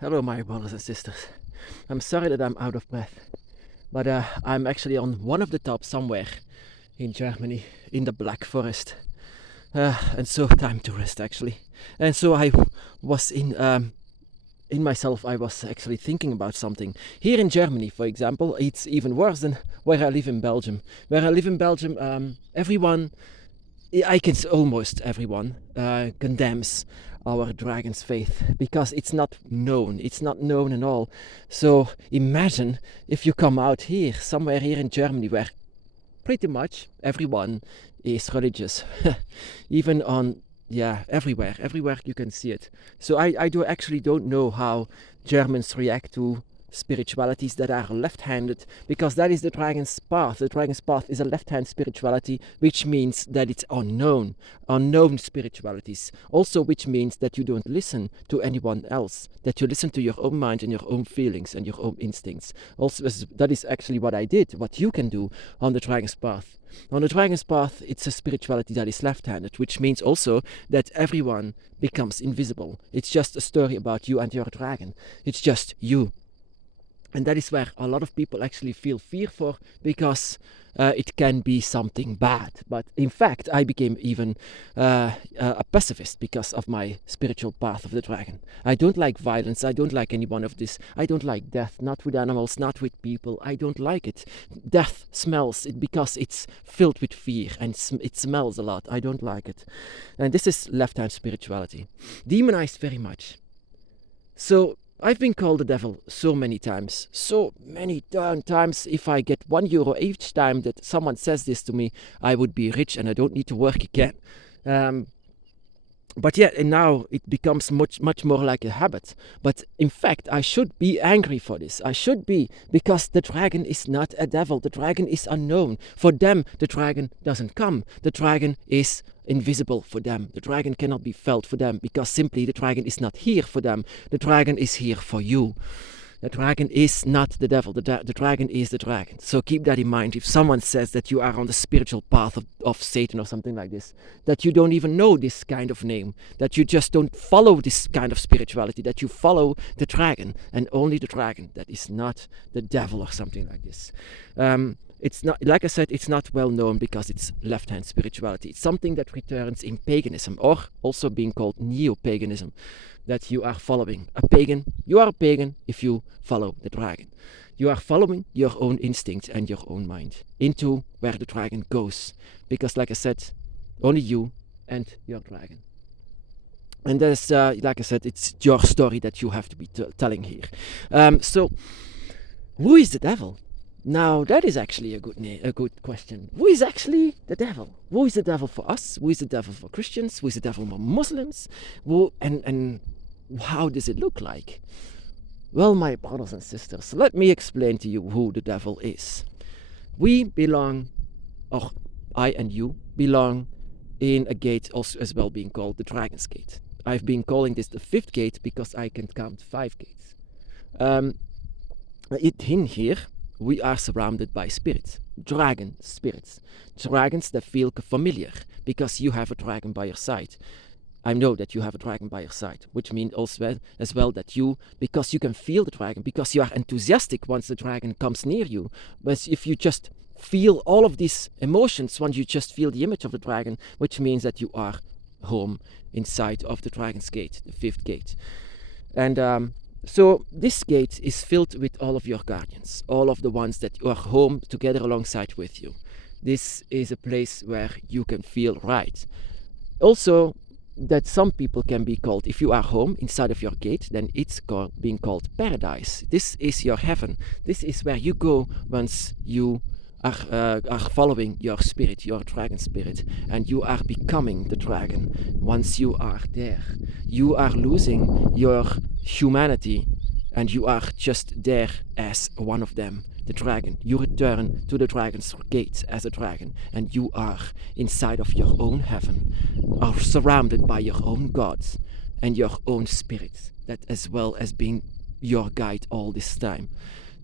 Hello, my brothers and sisters. I'm sorry that I'm out of breath, but I'm actually on one of the tops somewhere in Germany, in the Black Forest, and so time to rest actually. And so I was in myself. I was actually thinking about something. Here in Germany, for example, it's even worse than where I live in Belgium. Where I live in Belgium, everyone, almost everyone, condemns our dragon's faith because it's not known. It's not known at all. So imagine if you come out here, somewhere here in Germany, where pretty much everyone is religious, even on everywhere you can see it. So I don't know how Germans react to spiritualities that are left-handed, because that is the dragon's path. The dragon's path is a left-hand spirituality, which means that it's unknown spiritualities. Also, which means that you don't listen to anyone else, that you listen to your own mind and your own feelings and your own instincts. Also, that is actually what I did, what you can do on the dragon's path. On the dragon's path, it's a spirituality that is left-handed, which means also that everyone becomes invisible. It's just a story about you and your dragon. It's just you. And that is where a lot of people actually feel fear for, because it can be something bad. But in fact, I became even a pacifist because of my spiritual path of the dragon. I don't like violence. I don't like any one of this. I don't like death, not with animals, not with people. I don't like it. Death smells it because it's filled with fear and it smells a lot. I don't like it. And this is left-hand spirituality, demonized very much. So I've been called the devil so many times. If I get €1 each time that someone says this to me, I would be rich and I don't need to work again. But now it becomes much more like a habit. But in fact, I should be angry for this. I should be, because the dragon is not a devil. The dragon is unknown. For them, the dragon doesn't come. The dragon is invisible for them. The dragon cannot be felt for them, because simply the dragon is not here for them. The dragon is here for you. The dragon is not the devil. The dragon is the dragon. So keep that in mind. If someone says that you are on the spiritual path of Satan or something like this, that you don't even know this kind of name, that you just don't follow this kind of spirituality, that you follow the dragon and only the dragon, that is not the devil or something like this. It's not, like I said, it's not well known because it's left-hand spirituality. It's something that returns in paganism, or also being called neo-paganism, that you are following a pagan. You are a pagan if you follow the dragon. You are following your own instinct and your own mind into where the dragon goes, because, like I said, only you and your dragon. And that's, like I said, it's your story that you have to be telling here. So, who is the devil? Now, that is actually a good question. Who is actually the devil? Who is the devil for us? Who is the devil for Christians? Who is the devil for Muslims? And how does it look like? Well, my brothers and sisters, let me explain to you who the devil is. We belong, or I and you belong, in a gate also as well being called the Dragon's Gate. I've been calling this the 5th gate because I can count 5 gates. In here, we are surrounded by spirits, dragon spirits, dragons that feel familiar because you have a dragon by your side. I know that you have a dragon by your side, which means also as well that because you can feel the dragon, because you are enthusiastic once the dragon comes near you. But if you just feel all of these emotions once you just feel the image of the dragon, which means that you are home inside of the Dragon's Gate, the 5th gate. And so this gate is filled with all of your guardians, all of the ones that are home together alongside with you. This is a place where you can feel right. Also, that some people can be called, if you are home inside of your gate, then it's being called paradise. This is your heaven. This is where you go once you are following your spirit, your dragon spirit, and you are becoming the dragon. Once you are there, you are losing your humanity and you are just there as one of them, the dragon. You return to the Dragon's Gate as a dragon, and you are inside of your own heaven, are surrounded by your own gods and your own spirit, that as well as being your guide all this time.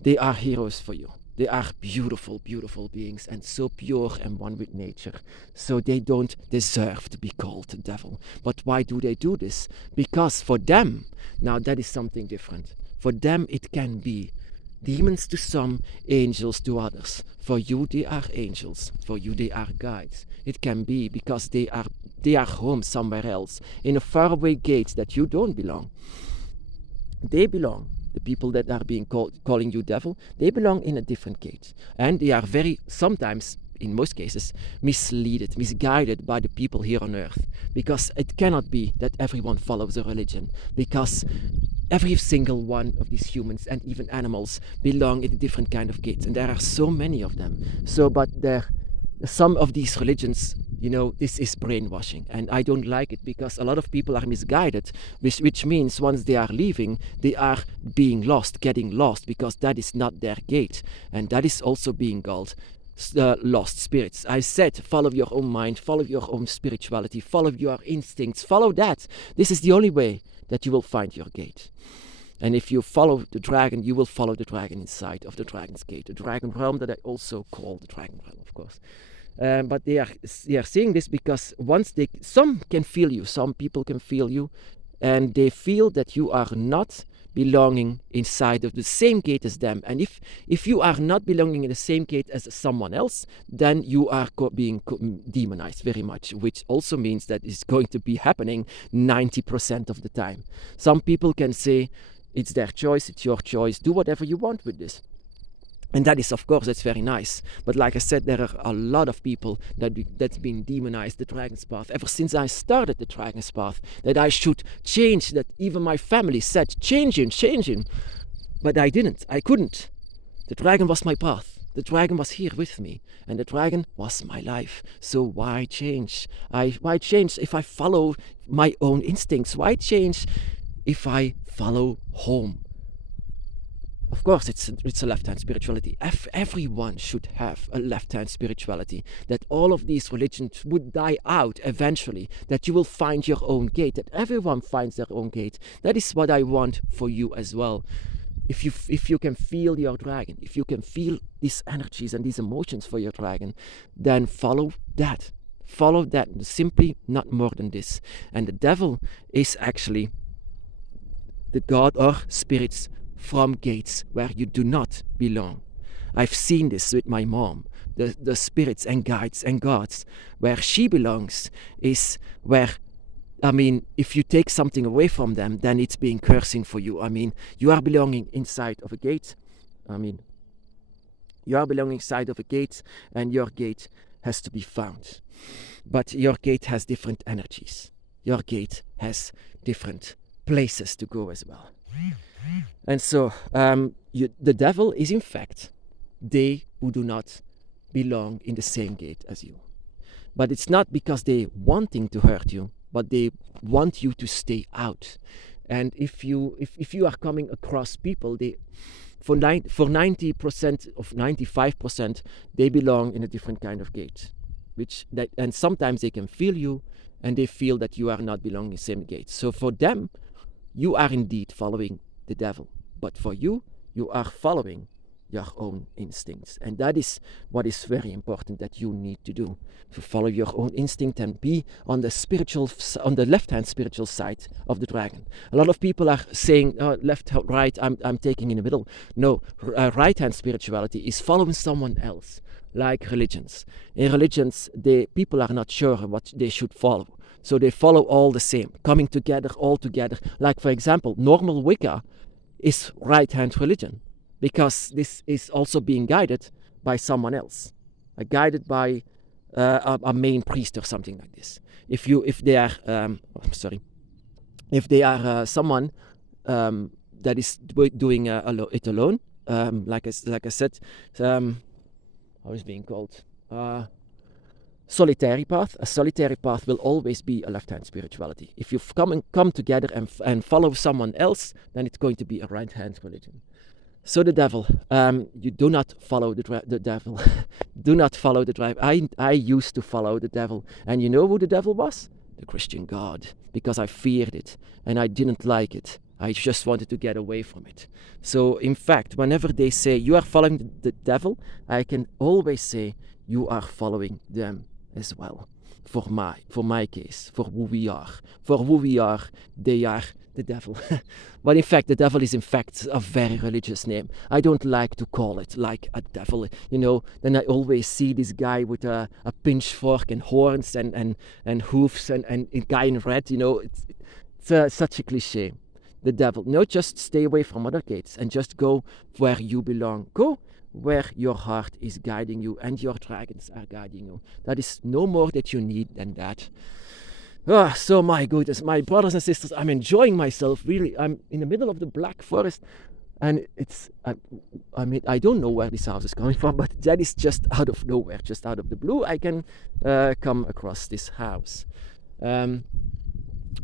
They are heroes for you. They are beautiful, beautiful beings and so pure and one with nature. So they don't deserve to be called the devil. But why do they do this? Because for them, now that is something different. For them it can be demons to some, angels to others. For you they are angels. For you they are guides. It can be because they are home somewhere else, in a faraway gate that you don't belong. They belong. The people that are being calling you devil, they belong in a different gate. And they are very, sometimes, in most cases, misguided by the people here on earth. Because it cannot be that everyone follows a religion. Because every single one of these humans and even animals belong in a different kind of gates. And there are so many of them. But some of these religions, this is brainwashing, and I don't like it because a lot of people are misguided, which means once they are leaving, they are being lost, getting lost, because that is not their gate, and that is also being called lost spirits. I said, follow your own mind, follow your own spirituality, follow your instincts, follow that. This is the only way that you will find your gate. And if you follow the dragon, you will follow the dragon inside of the dragon's gate, the dragon realm that I also call the dragon realm, of course. But they are saying this because some can feel you, some people can feel you, and they feel that you are not belonging inside of the same gate as them. And if you are not belonging in the same gate as someone else, then you are being demonized very much, which also means that it's going to be happening 90% of the time. Some people can say, it's their choice, it's your choice, do whatever you want with this. And that is, of course, that's very nice. But like I said, there are a lot of people that's been demonized the dragon's path. Ever since I started the dragon's path, that I should change, that even my family said, change him. But I didn't. I couldn't. The dragon was my path. The dragon was here with me. And the dragon was my life. So why change? Why change if I follow my own instincts? Why change if I follow home? Of course, it's a left-hand spirituality. Everyone should have a left-hand spirituality. That all of these religions would die out eventually. That you will find your own gate. That everyone finds their own gate. That is what I want for you as well. If you can feel your dragon, if you can feel these energies and these emotions for your dragon, then follow that. Follow that. Simply not more than this. And the devil is actually the god or spirits from gates where you do not belong. I've seen this with my mom. The spirits and guides and gods where she belongs is where, if you take something away from them, then it's being cursing for you. You are belonging inside of a gate. You are belonging inside of a gate, and your gate has to be found. But your gate has different energies. Your gate has different places to go as well. And so the devil is in fact they who do not belong in the same gate as you. But it's not because they wanting to hurt you, but they want you to stay out. And if you are coming across people, for 90% of 95%, they belong in a different kind of gate. And sometimes they can feel you, and they feel that you are not belonging in the same gate. So for them, you are indeed following the devil. But for you, you are following your own instincts. And that is what is very important that you need to do. To follow your own instinct and be on the left-hand spiritual side of the dragon. A lot of people are saying, left, right, I'm taking in the middle. No, right-hand spirituality is following someone else, like religions. In religions, people are not sure what they should follow. So they follow all the same, coming together, all together. Like, for example, normal Wicca is right-hand religion, because this is also being guided by someone else, guided by a main priest or something like this. If they are someone that is doing it alone, like I said, how is it being called? Solitary path. A solitary path will always be a left-hand spirituality. If you come together and follow someone else, then it's going to be a right-hand religion. So the devil, you do not follow the devil. Do not follow the devil. I used to follow the devil. And you know who the devil was? The Christian God. Because I feared it. And I didn't like it. I just wanted to get away from it. So in fact, whenever they say you are following the devil, I can always say you are following them as well. For my case, for who we are, they are the devil. But in fact, the devil is in fact a very religious name. I don't like to call it like a devil, Then I always see this guy with a pitchfork and horns and hoofs and a guy in red, It's such a cliche. The devil. No, just stay away from other gates and just go where you belong. Go where your heart is guiding you and your dragons are guiding you. That is no more that you need than that. So my goodness, my brothers and sisters, I'm enjoying myself, really. I'm in the middle of the Black Forest, and I don't know where this house is coming from, but that is just out of nowhere, just out of the blue. I can come across this house.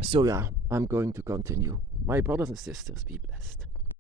So yeah, I'm going to continue. My brothers and sisters, be blessed.